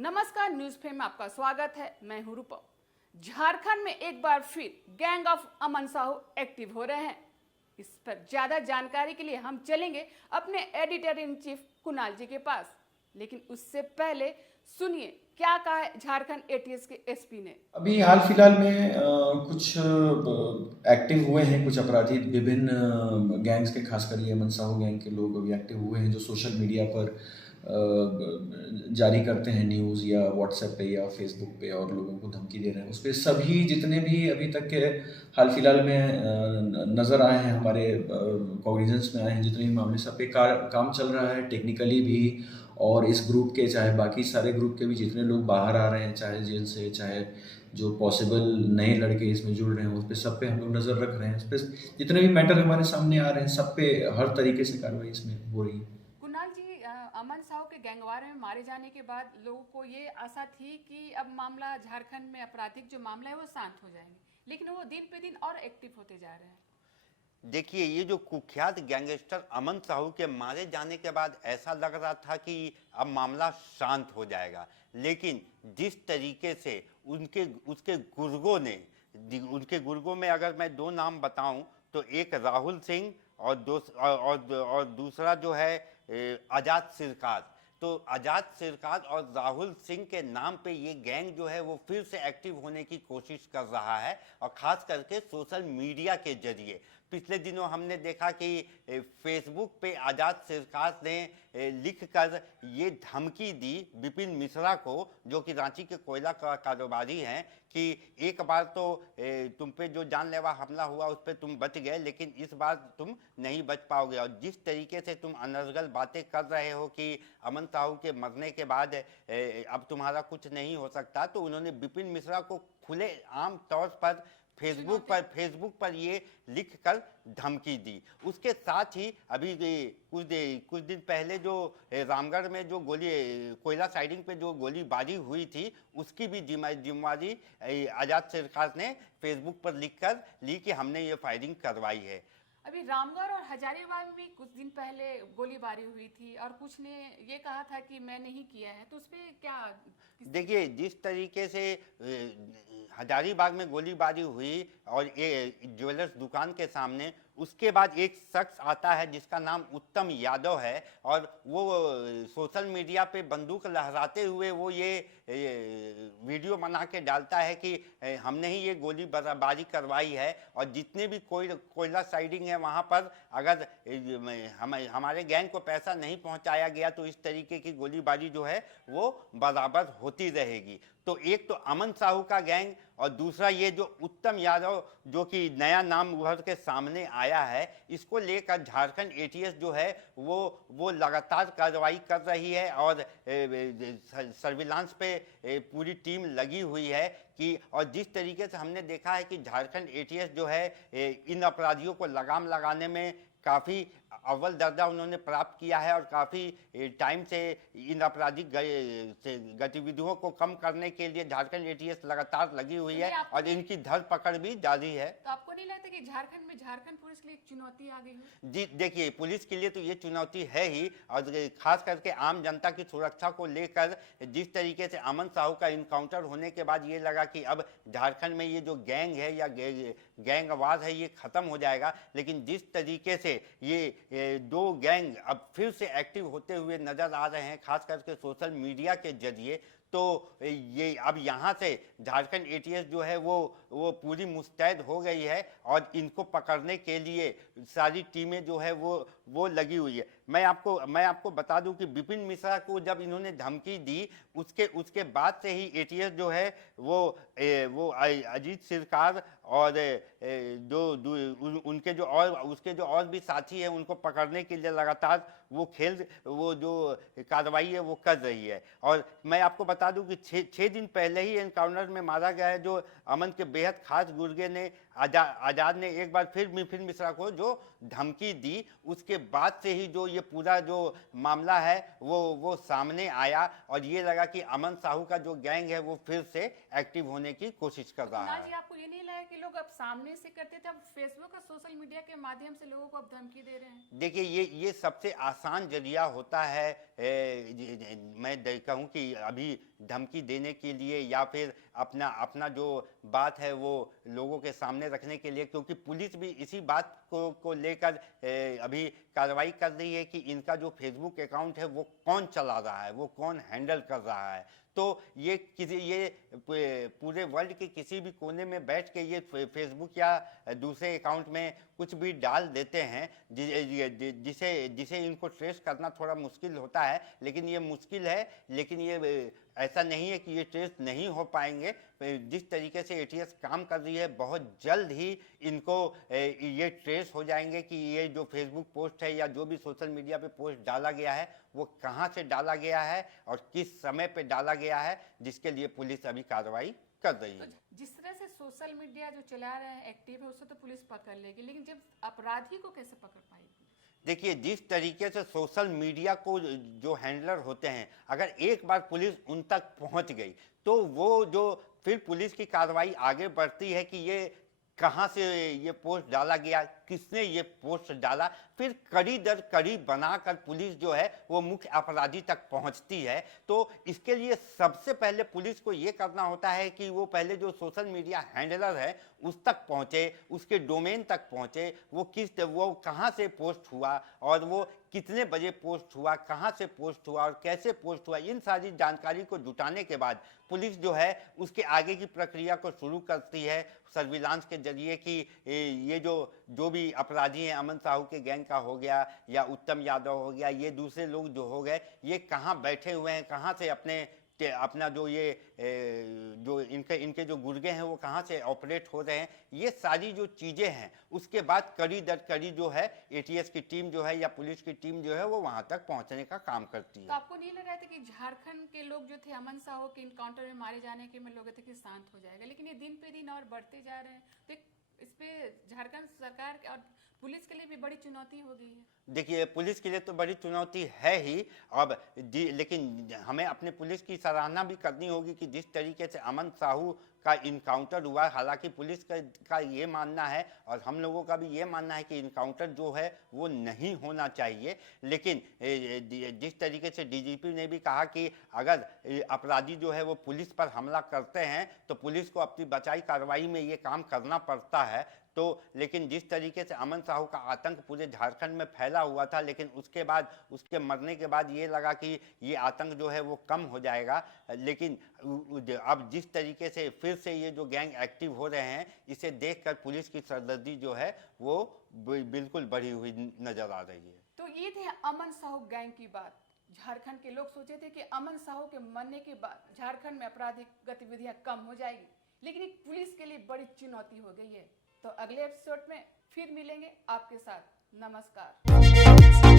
नमस्कार, news fame में आपका स्वागत है। मैं हूं रूपम। झारखंड में एक बार फिर gang of Aman Sahu active हो रहे हैं। इस पर ज्यादा जानकारी के लिए हम चलेंगे अपने एडिटर इन चीफ कुणाल जी के पास, लेकिन उससे पहले सुनिए क्या कहा है झारखंड एटीएस के एसपी ने। अभी हाल फिलहाल में कुछ एक्टिव हुए हैं कुछ अपराधी विभिन्न गैंग्स के, खासकर ये मनसाओ गैंग के लोग अभी एक्टिव हुए हैं जो सोशल मीडिया पर जारी करते हैं न्यूज़ या व्हाट्सएप पे या फेसबुक पे और लोगों को धमकी दे रहे हैं। उस पर सभी जितने भी अभी तक के हाल फिलहाल में नज़र आए हैं, हमारे कॉग्निजेंस में आए हैं, जितने भी मामले सब पे काम चल रहा है टेक्निकली भी। और इस ग्रुप के चाहे बाकी सारे ग्रुप के भी जितने लोग बाहर आ रहे हैं, चाहे जेल से, चाहे जो पॉसिबल नए लड़के इसमें जुड़ रहे हैं, उस पर सब पे हम लोग नज़र रख रहे हैं। इस पर जितने भी मैटर हमारे सामने आ रहे हैं सब पे हर तरीके से कार्रवाई इसमें हो रही है। कुणाल जी, अमन साहू के गैंगवार में मारे जाने के बाद लोगों को ये आशा थी कि अब मामला झारखंड में आपराधिक जो मामला है वो शांत हो जाएंगे, लेकिन वो दिन पे दिन और एक्टिव होते जा रहे हैं। देखिए, ये जो कुख्यात गैंगस्टर अमन साहू के मारे जाने के बाद ऐसा लग रहा था कि अब मामला शांत हो जाएगा, लेकिन जिस तरीके से उनके गुर्गों में अगर मैं दो नाम बताऊं तो एक राहुल सिंह और दूसरा जो है आज़ाद सिरकार। तो आज़ाद सिरकार और राहुल सिंह के नाम पे ये गैंग जो है वो फिर से एक्टिव होने की कोशिश कर रहा है, और ख़ास करके सोशल मीडिया के जरिए। पिछले दिनों हमने देखा कि फेसबुक पे आज़ाद सिरकार ने लिख कर ये धमकी दी विपिन मिश्रा को, जो कि रांची के कोयला का कारोबारी हैं, कि एक बार तो तुम पे जो जानलेवा हमला हुआ उस पर तुम बच गए, लेकिन इस बार तुम नहीं बच पाओगे। और जिस तरीके से तुम अनर्गल बातें कर रहे हो कि अमन साहू के मरने के बाद अब तुम्हारा कुछ नहीं हो सकता, तो उन्होंने विपिन मिश्रा को खुले आम तौर पर फेसबुक पर ये लिख कर धमकी दी। उसके साथ ही अभी कुछ दिन पहले जो रामगढ़ में जो कोयला साइडिंग पे जो गोलीबारी हुई थी, उसकी भी जिम्मेवारी आज़ाद सरकार ने फेसबुक पर लिख कर ली कि हमने ये फायरिंग करवाई है। अभी रामगढ़ और हजारीबाग में भी कुछ दिन पहले गोलीबारी हुई थी और कुछ ने ये कहा था कि मैं नहीं किया है, तो उस पर क्या? देखिए, जिस तरीके से हजारीबाग में गोलीबारी हुई और ज्वेलर्स दुकान के सामने, उसके बाद एक शख्स आता है जिसका नाम उत्तम यादव है, और वो सोशल मीडिया पे बंदूक लहराते हुए वो ये वीडियो बना के डालता है कि हमने ही ये गोलीबारी करवाई है, और जितने भी कोयला साइडिंग है वहाँ पर अगर हमारे गैंग को पैसा नहीं पहुँचाया गया तो इस तरीके की गोलीबारी जो है वो बराबर होती रहेगी। तो एक तो अमन साहू का गैंग, और दूसरा ये जो उत्तम यादव, जो कि नया नाम उभर के सामने आया है, इसको लेकर झारखंड एटीएस जो है वो लगातार कार्रवाई कर रही है, और सर्विलांस पे पूरी टीम लगी हुई है कि, और जिस तरीके से हमने देखा है कि झारखंड एटीएस जो है इन अपराधियों को लगाम लगाने में काफ़ी अव्वल दर्जा उन्होंने प्राप्त किया है, और काफ़ी टाइम से इन आपराधिक गतिविधियों को कम करने के लिए झारखंड एटीएस लगातार लगी हुई है, और इनकी धरपकड़ भी जारी है। तो आपको नहीं लगता कि झारखंड पुलिस के लिए एक चुनौती आ गई है? जी देखिए, पुलिस के लिए तो ये चुनौती है ही, और खास करके आम जनता की सुरक्षा को लेकर जिस तरीके से अमन साहू का इनकाउंटर होने के बाद ये लगा कि अब झारखंड में ये जो गैंग है या गैंगवार है ये खत्म हो जाएगा, लेकिन जिस तरीके से ये दो गैंग अब फिर से एक्टिव होते हुए नजर आ रहे हैं, खास करके सोशल मीडिया के जरिए, तो ये अब यहाँ से झारखंड एटीएस जो है वो पूरी मुस्तैद हो गई है, और इनको पकड़ने के लिए सारी टीमें जो है वो लगी हुई है। मैं आपको बता दूं कि विपिन मिश्रा को जब इन्होंने धमकी दी, उसके बाद से ही एटीएस जो है वो अजीत सिरकार और उसके जो और भी साथी हैं उनको पकड़ने के लिए लगातार वो जो कार्रवाई है वो कर रही है। और मैं आपको बता दूं कि 6 दिन पहले ही एनकाउंटर में मारा गया है जो अमन के बेहद खास गुर्गे ने आजाद ने एक बार फिर मिथिल मिश्रा को जो धमकी दी, उसके बाद से ही जो ये पूरा जो मामला है वो सामने आया और ये लगा कि अमन साहू का जो गैंग है वो फिर से एक्टिव होने की कोशिश कर रहा कुणाल जी, है। आपको ये नहीं लगा कि लोग अब सामने से करते थे, अब फेसबुक और सोशल मीडिया के माध्यम से लोगों को अब धमकी दे रहे हैं? देखिए ये सबसे आसान जरिया होता है, मैं कहूँ कि अभी धमकी देने के लिए या फिर अपना जो बात है वो लोगों के सामने रखने के लिए, क्योंकि पुलिस भी इसी बात को लेकर अभी कार्रवाई कर रही है कि इनका जो फेसबुक अकाउंट है वो कौन चला रहा है, वो कौन हैंडल कर रहा है। तो ये पूरे वर्ल्ड के किसी भी कोने में बैठ के ये फेसबुक या दूसरे अकाउंट में कुछ भी डाल देते हैं जिसे इनको ट्रेस करना थोड़ा मुश्किल होता है, लेकिन ये मुश्किल है, लेकिन ये ऐसा नहीं है कि ये ट्रेस नहीं हो पाएंगे। जिस तरीके से एटीएस काम कर रही है, बहुत जल्द ही इनको ये ट्रेस हो जाएंगे कि ये जो फेसबुक पोस्ट है या जो भी सोशल मीडिया पे पोस्ट डाला गया है वो कहाँ से डाला गया है और किस समय पे डाला गया है, जिसके लिए पुलिस अभी कार्रवाई कर रही है। तो जिस तरह से सोशल मीडिया जो चला रहे हैं एक्टिव है, उससे तो पुलिस पकड़ लेगी, लेकिन जब अपराधी को कैसे पकड़ पाएगी? देखिए, जिस तरीके से सोशल मीडिया को जो हैंडलर होते हैं, अगर एक बार पुलिस उन तक पहुंच गई तो वो जो फिर पुलिस की कार्रवाई आगे बढ़ती है कि ये कहाँ से ये पोस्ट डाला गया, किसने ये पोस्ट डाला, फिर कड़ी दर कड़ी बनाकर पुलिस जो है वो मुख्य अपराधी तक पहुंचती है। तो इसके लिए सबसे पहले पुलिस को ये करना होता है कि वो पहले जो सोशल मीडिया हैंडलर है उस तक पहुंचे, उसके डोमेन तक पहुंचे, वो कहाँ से पोस्ट हुआ और वो कितने बजे पोस्ट हुआ, कहाँ से पोस्ट हुआ और कैसे पोस्ट हुआ, इन सारी जानकारी को जुटाने के बाद पुलिस जो है उसके आगे की प्रक्रिया को शुरू करती है सर्विलांस के जरिए कि ये जो भी अपराधी हैं, अमन साहू के गैंग का हो गया या उत्तम यादव हो गया, ये दूसरे लोग जो हो गए, ये कहाँ बैठे हुए हैं, कहाँ से अपना जो इनके जो गुर्गे हैं वो कहाँ से ऑपरेट हो रहे हैं, ये सारी जो चीज़ें हैं उसके बाद कड़ी दर कड़ी जो है एटीएस की टीम जो है या पुलिस की टीम जो है वो वहाँ तक पहुँचने का काम करती है। तो आपको नहीं लग रहा था कि झारखंड के लोग जो थे अमन साहू के इनकाउंटर में मारे जाने के में लोग थे कि शांत हो जाएगा, लेकिन ये दिन पे दिन और बढ़ते जा रहे हैं, तो इस पे झारखंड सरकार और पुलिस के लिए भी बड़ी चुनौती हो गई है। देखिए, पुलिस के लिए तो बड़ी चुनौती है ही अब लेकिन हमें अपने पुलिस की सराहना भी करनी होगी कि जिस तरीके से अमन साहू का इनकाउंटर हुआ, हालांकि पुलिस का ये मानना है और हम लोगों का भी ये मानना है कि इनकाउंटर जो है वो नहीं होना चाहिए, लेकिन जिस तरीके से डीजीपी ने भी कहा कि अगर अपराधी जो है वो पुलिस पर हमला करते हैं तो पुलिस को अपनी बचाई कार्रवाई में ये काम करना पड़ता है। तो लेकिन जिस तरीके से अमन साहू का आतंक पूरे झारखंड में फैला हुआ था, लेकिन उसके बाद उसके मरने के बाद ये लगा कि ये आतंक जो है वो कम हो जाएगा, लेकिन अब जिस तरीके से फिर से ये जो गैंग एक्टिव हो रहे हैं, इसे देखकर पुलिस की सरदर्दी जो है वो बिल्कुल बढ़ी हुई नजर आ रही है। तो ये थे अमन साहू गैंग की बात। झारखंड के लोग सोचे थे कि अमन साहू के मरने के बाद झारखंड में आपराधिक गतिविधियां कम हो जाएगी, लेकिन एक पुलिस के लिए बड़ी चुनौती हो गई है। तो अगले एपिसोड में फिर मिलेंगे आपके साथ। नमस्कार।